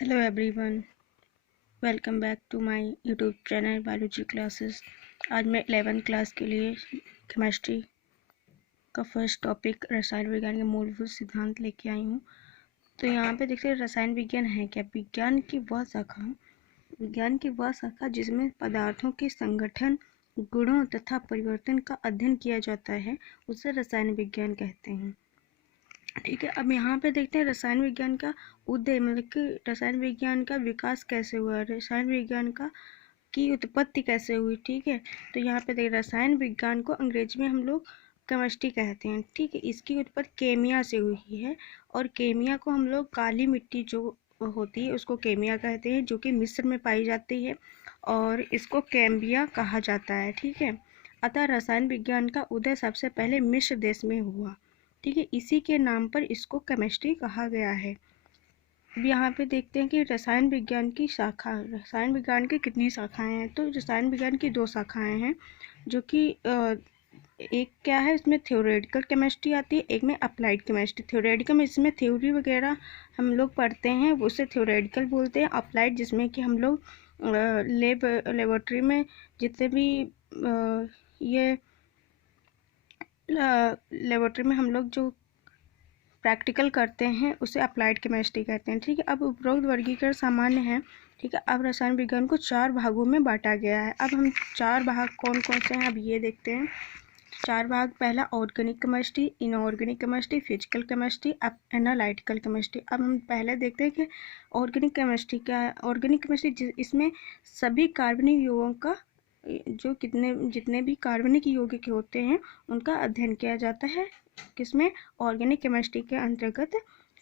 Hello everyone, welcome back to my YouTube channel biology classes. आज मैं 11th class के लिए केमिस्ट्री का फर्स्ट टॉपिक रसायन विज्ञान के मूलभूत सिद्धांत लेके आई हूँ। तो यहाँ पे देखते हैं रसायन विज्ञान है क्या। विज्ञान की वह शाखा जिसमें पदार्थों के संगठन, गुणों तथा परिवर्तन का अध्ययन किया जाता है, उसे रसायन विज्ञान कहते हैं। ठीक है, अब यहाँ पे देखते हैं रसायन विज्ञान का उदय, मतलब कि रसायन विज्ञान का विकास कैसे हुआ, रसायन विज्ञान का की उत्पत्ति कैसे हुई। ठीक है, तो यहाँ पे देखिए रसायन विज्ञान को अंग्रेजी में हम लोग केमिस्ट्री कहते हैं। ठीक है, इसकी उत्पत्ति केमिया से हुई है और केमिया को हम लोग काली मिट्टी जो होती है उसको केमिया कहते हैं, जो कि मिस्र में पाई जाती है और इसको कैम्बिया कहा जाता है। ठीक है, अतः रसायन विज्ञान का उदय सबसे पहले मिस्र देश में हुआ। ठीक है, इसी के नाम पर इसको केमिस्ट्री कहा गया है। अब यहाँ पे देखते हैं कि रसायन विज्ञान की कितनी शाखाएं हैं। तो रसायन विज्ञान की 2 शाखाएं हैं, जो कि एक क्या है, इसमें थ्योरेटिकल केमिस्ट्री आती है, एक में अप्लाइड केमिस्ट्री। थ्योरेटिकल में इसमें थ्योरी वगैरह हम लोग पढ़ते हैं, उसे थ्योरेटिकल बोलते हैं। अप्लाइड जिसमें कि हम लोग लेबोरेटरी में जितने भी ये लेबोरेटरी में हम लोग जो प्रैक्टिकल करते हैं उसे अप्लाइड केमिस्ट्री कहते हैं। ठीक है, अब उपरोक्त वर्गीकरण सामान्य है। ठीक है, अब रसायन विज्ञान को 4 भागों में बांटा गया है। अब हम 4 भाग कौन कौन से हैं अब ये देखते हैं। 4 भाग, पहला organic chemistry, inorganic chemistry, physical chemistry, अब एनालिटिकल केमिस्ट्री। अब हम पहले देखते हैं कि ऑर्गेनिक केमिस्ट्री क्या है। ऑर्गेनिक केमिस्ट्री इसमें सभी कार्बनिक यौगों का जो जितने भी कार्बनिक यौगिक होते हैं उनका अध्ययन किया जाता है। किसमें? ऑर्गेनिक केमिस्ट्री के अंतर्गत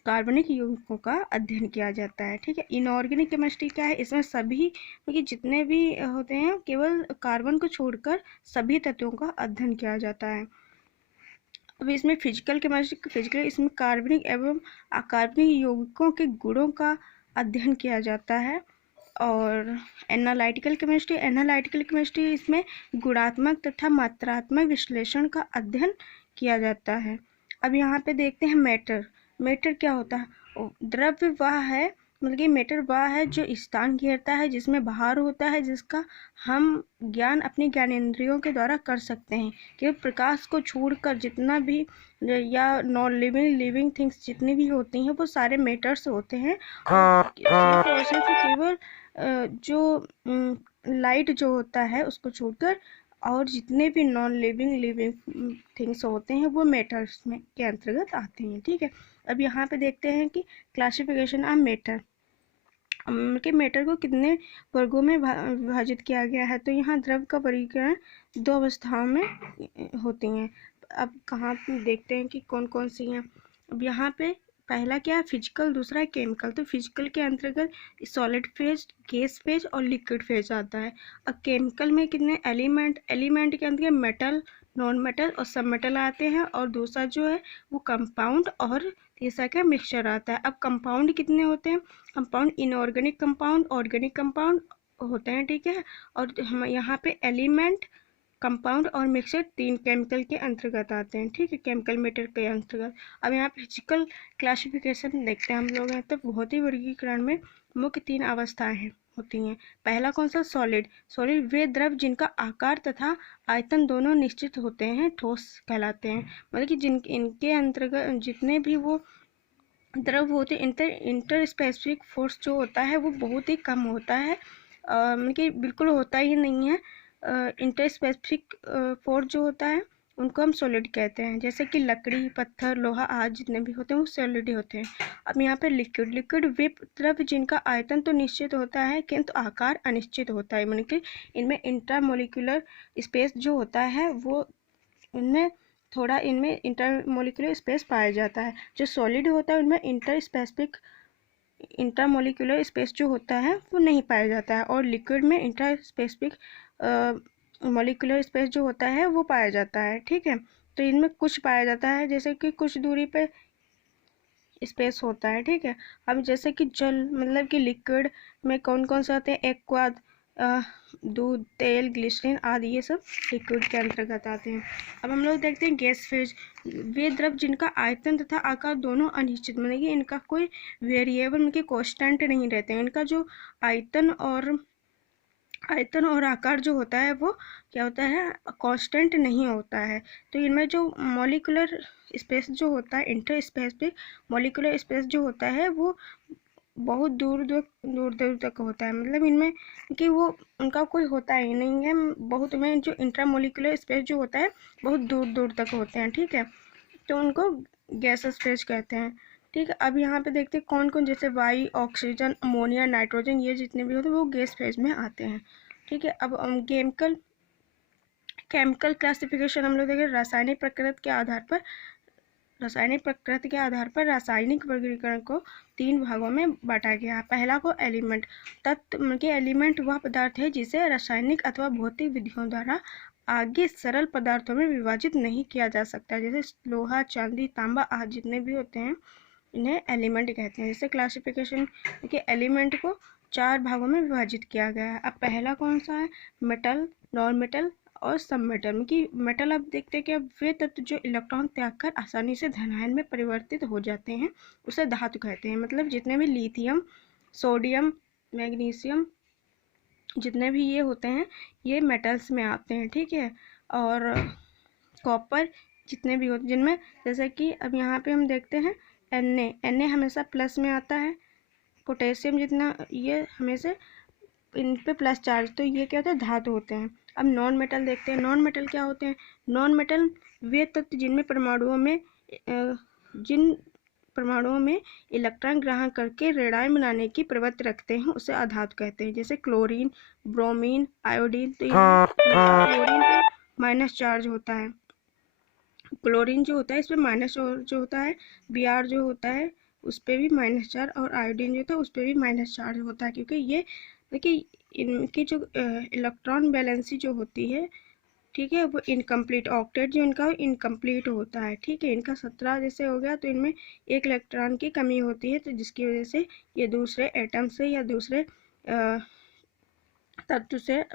कार्बनिक यौगिकों का अध्ययन किया जाता है। ठीक है, इनऑर्गेनिक केमिस्ट्री क्या है, इसमें सभी क्योंकि जितने भी होते हैं केवल कार्बन को छोड़कर सभी तत्वों का अध्ययन किया जाता है। अब इसमें फिजिकल इसमें कार्बनिक एवं अकार्बनिक यौगिकों के गुणों का अध्ययन किया जाता है। और एनालिटिकल केमिस्ट्री इसमें गुणात्मक तथा मात्रात्मक विश्लेषण का अध्ययन किया जाता है। अब यहाँ पे देखते हैं मैटर क्या होता है। द्रव्य वह है, मतलब कि मैटर वह है जो स्थान घेरता है, जिसमें भार होता है, जिसका हम ज्ञान अपने ज्ञानेंद्रियों के द्वारा कर सकते हैं। केवल प्रकाश को छोड़कर जितना भी या नॉन लिविंग थिंग्स जितनी भी होती हैं वो सारे मैटर्स होते हैं। सिर्फ केवल जो लाइट जो होता है उसको छोड़कर और जितने भी नॉन लिविंग थिंग्स होते हैं वो मैटर्स में के अंतर्गत आते हैं। ठीक है, अब यहाँ पे देखते हैं कि क्लासिफिकेशन ऑफ मैटर के मैटर को कितने वर्गों में विभाजित किया गया है। तो यहाँ द्रव्य का वर्गीकरण 2 अवस्थाओं में होती हैं। अब कहाँ देखते हैं कि कौन कौन सी हैं। अब यहाँ पे पहला क्या है, फिजिकल, दूसरा है केमिकल। तो फिजिकल के अंतर्गत सॉलिड फेज, गैस फेज और लिक्विड फेज आता है। अब केमिकल में कितने एलिमेंट के अंतर्गत मेटल, नॉन मेटल और सब मेटल आते हैं। और दूसरा जो है वो कंपाउंड और तीसरा क्या, मिक्सचर आता है। अब कंपाउंड कितने होते हैं, compound inorganic compound, organic compound होते हैं। ठीक है, और हम यहाँ पे एलिमेंट, कंपाउंड और मिक्सचर 3 केमिकल के अंतर्गत आते हैं। ठीक है, केमिकल मैटर के अंतर्गत। अब यहाँ फिजिकल क्लासिफिकेशन देखते हैं हम लोग हैं। तो भौतिक वर्गीकरण में मुख्य 3 अवस्थाएं होती हैं। पहला कौन सा, सॉलिड वे द्रव जिनका आकार तथा आयतन दोनों निश्चित होते हैं, ठोस कहलाते हैं। मतलब कि इनके अंतर्गत जितने भी वो द्रव होते हैं, इंटर स्पेसिफिक फोर्स जो होता है वो बहुत ही कम होता है, मतलब कि बिल्कुल होता ही नहीं है। इंटर स्पेसिफिक फोर्स जो होता है उनको हम सॉलिड कहते हैं। जैसे कि लकड़ी, पत्थर, लोहा आदि जितने भी होते हैं वो सॉलिड ही होते हैं। अब यहाँ पे लिक्विड वे द्रव जिनका आयतन तो निश्चित होता है किंतु आकार अनिश्चित होता है। मतलब कि इनमें इंट्रामोलिकुलर स्पेस जो होता है वो इनमें इंटरमोलिकुलर स्पेस पाया जाता है। जो सॉलिड होता है उनमें इंटरमोलिकुलर स्पेस जो होता है वो नहीं पाया जाता है। और लिक्विड में इंटर स्पेसिफिक मोलिकुलर स्पेस जो होता है वो पाया जाता है। ठीक है, तो इनमें कुछ पाया जाता है, जैसे कि कुछ दूरी पे स्पेस होता है। ठीक है, अब जैसे कि जल, मतलब कि लिक्विड में कौन कौन से आते हैं, दूध, तेल, ग्लिसरीन आदि ये सब लिक्विड के अंतर्गत आते हैं। अब हम लोग देखते हैं गैस फेज। वे द्रव जिनका आयतन तथा आकार दोनों अनिश्चित, मतलब कि इनका कोई वेरिएबल, उनके कांस्टेंट नहीं रहते हैं। इनका जो आयतन और आकार जो होता है वो क्या होता है, कांस्टेंट नहीं होता है। तो इनमें जो मॉलिक्यूलर स्पेस जो होता है, इंटर स्पेसिफिक मॉलिक्यूलर स्पेस जो होता है वो बहुत दूर दूर तक होता है। मतलब इनमें कि वो उनका कोई होता ही नहीं है, बहुत में जो इंट्रामोलिकुलर स्पेस जो होता है बहुत दूर दूर तक होते हैं। ठीक है, तो उनको गैसेस फेज कहते हैं। ठीक है, अब यहाँ पे देखते हैं कौन कौन, जैसे वायु, ऑक्सीजन, अमोनिया, नाइट्रोजन, ये जितने भी होते हैं वो गैस फेज में आते हैं। ठीक है, अब केमिकल क्लासिफिकेशन हम लोग देखें। रासायनिक प्रकृति के आधार पर रासायनिक वर्गीकरण को 3 भागों में बांटा गया है। पहला को एलिमेंट, तत्व के एलिमेंट वह पदार्थ है जिसे रासायनिक अथवा भौतिक विधियों द्वारा आगे सरल पदार्थों में विभाजित नहीं किया जा सकता। जैसे लोहा, चांदी, तांबा आदि जितने भी होते हैं इन्हें एलिमेंट कहते हैं। जैसे क्लासिफिकेशन के एलिमेंट को 4 भागों में विभाजित किया गया है। अब पहला कौन सा है, मेटल, नॉन मेटल और सब मेटल। कि मेटल अब देखते हैं कि वे तत्व जो इलेक्ट्रॉन त्याग कर आसानी से धनायन में परिवर्तित हो जाते हैं उसे धातु कहते हैं। मतलब जितने भी लिथियम, सोडियम, मैग्नीशियम, जितने भी ये होते हैं ये मेटल्स में आते हैं। ठीक है, और कॉपर, जितने भी होते हैं जिनमें, जैसे कि अब यहाँ पे हम देखते हैं Na हमेशा प्लस में आता है। पोटेशियम जितना, ये हमेशा इन पे प्लस चार्ज, तो ये क्या होता है, धातु होते हैं। अब नॉन मेटल देखते हैं। नॉन मेटल क्या होते हैं, नॉन मेटल वे तत्व जिन परमाणुओं में इलेक्ट्रॉन ग्रहण करके ऋणायन बनाने की प्रवृत्ति रखते हैं उसे अधातु कहते हैं। जैसे क्लोरीन, ब्रोमीन, आयोडीन, तो क्लोरीन पे माइनस चार्ज होता है। क्लोरीन जो होता है इसमें माइनस जो होता है, Br जो होता है उस पर भी माइनस चार्ज, और आयोडीन जो होता है उस पर भी माइनस चार्ज होता है। क्योंकि ये देखिए इनकी जो इलेक्ट्रॉन बैलेंसी जो होती है, ठीक है, वो इनकम्प्लीट, ऑक्टेट जो इनका इनकम्प्लीट होता है। ठीक है, इनका 17 जैसे हो गया तो इनमें एक इलेक्ट्रॉन की कमी होती है, तो जिसकी वजह से ये दूसरे एटम से या दूसरे तत्व से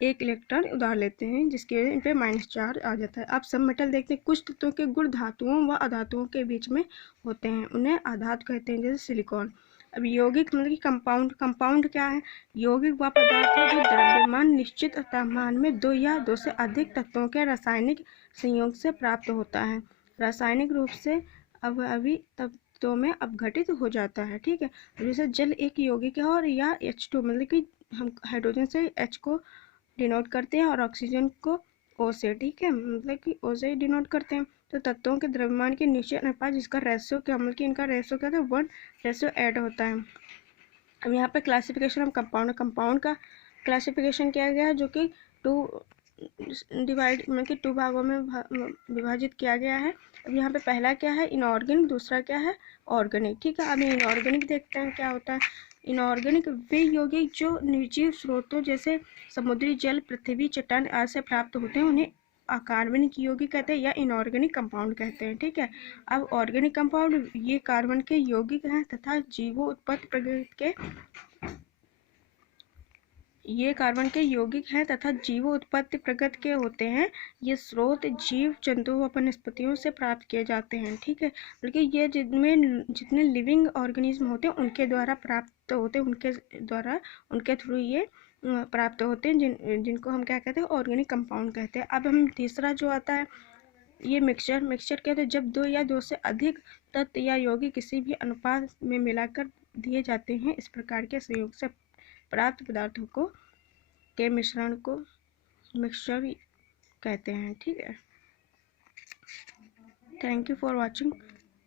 एक इलेक्ट्रॉन उधार लेते हैं, जिसकी वजह से इन पर माइनस चार्ज आ जाता है। अब सब मेटल देखते हैं। कुछ तत्वों के गुण धातुओं व अधातुओं के बीच में होते हैं, उन्हें अधातु कहते हैं। जैसे सिलिकॉन। अब यौगिक मतलब कि कंपाउंड क्या है, यौगिक वह पदार्थ है जो द्रव्यमान निश्चित तापमान में 2 या 2 से अधिक तत्वों के रासायनिक संयोग से प्राप्त होता है, रासायनिक रूप से अवयवी तत्वों में अपघटित हो जाता है। ठीक है, जैसे जल एक यौगिक है, और या H2 मतलब कि हम हाइड्रोजन से H को डिनोट करते हैं और ऑक्सीजन को O से। ठीक है, मतलब कि O से डिनोट करते हैं। तो तत्वों के द्रव्यमान के निश्चित अनुपात जिसका रेशियो क्या, मतलब कि इनका रेशियो क्या था, 1:8 होता है। अब यहाँ पे क्लासिफिकेशन ऑफ कंपाउंड का क्लासिफिकेशन किया गया है, जो कि 2 भागों में विभाजित किया गया है। अब यहाँ पे पहला क्या है, इनऑर्गेनिक, दूसरा क्या है, ऑर्गेनिक। ठीक है, अब इनऑर्गेनिक देखते हैं क्या होता है। इनऑर्गेनिक वे यौगिक जो निर्जीव स्रोतों जैसे समुद्री जल, पृथ्वी, चट्टान आदि से प्राप्त होते हैं उन्हें अकार्बनिक यौगिक कहते हैं या इनऑर्गेनिक कंपाउंड कहते हैं। ठीक है, अब ऑर्गेनिक कंपाउंड ये कार्बन के यौगिक हैं तथा जीवो उत्पत्ति प्रकृति के के होते हैं। ये स्रोत जीव जंतु व वनस्पतियों से प्राप्त किए जाते हैं। ठीक है, बल्कि ये जितने लिविंग ऑर्गेनिज्म होते हैं उनके द्वारा प्राप्त होते हैं, उनके थ्रू ये प्राप्त होते हैं, जिनको हम क्या कहते हैं, ऑर्गेनिक कंपाउंड कहते हैं। अब हम तीसरा जो आता है ये मिक्सचर कहते हैं, जब 2 या 2 से अधिक तत्व या यौगिक किसी भी अनुपात में मिलाकर दिए जाते हैं। इस प्रकार के संयोग से प्राप्त पदार्थों के मिश्रण को मिक्सचर कहते हैं। ठीक है, thank you for watching,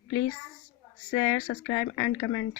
please share, subscribe and comment.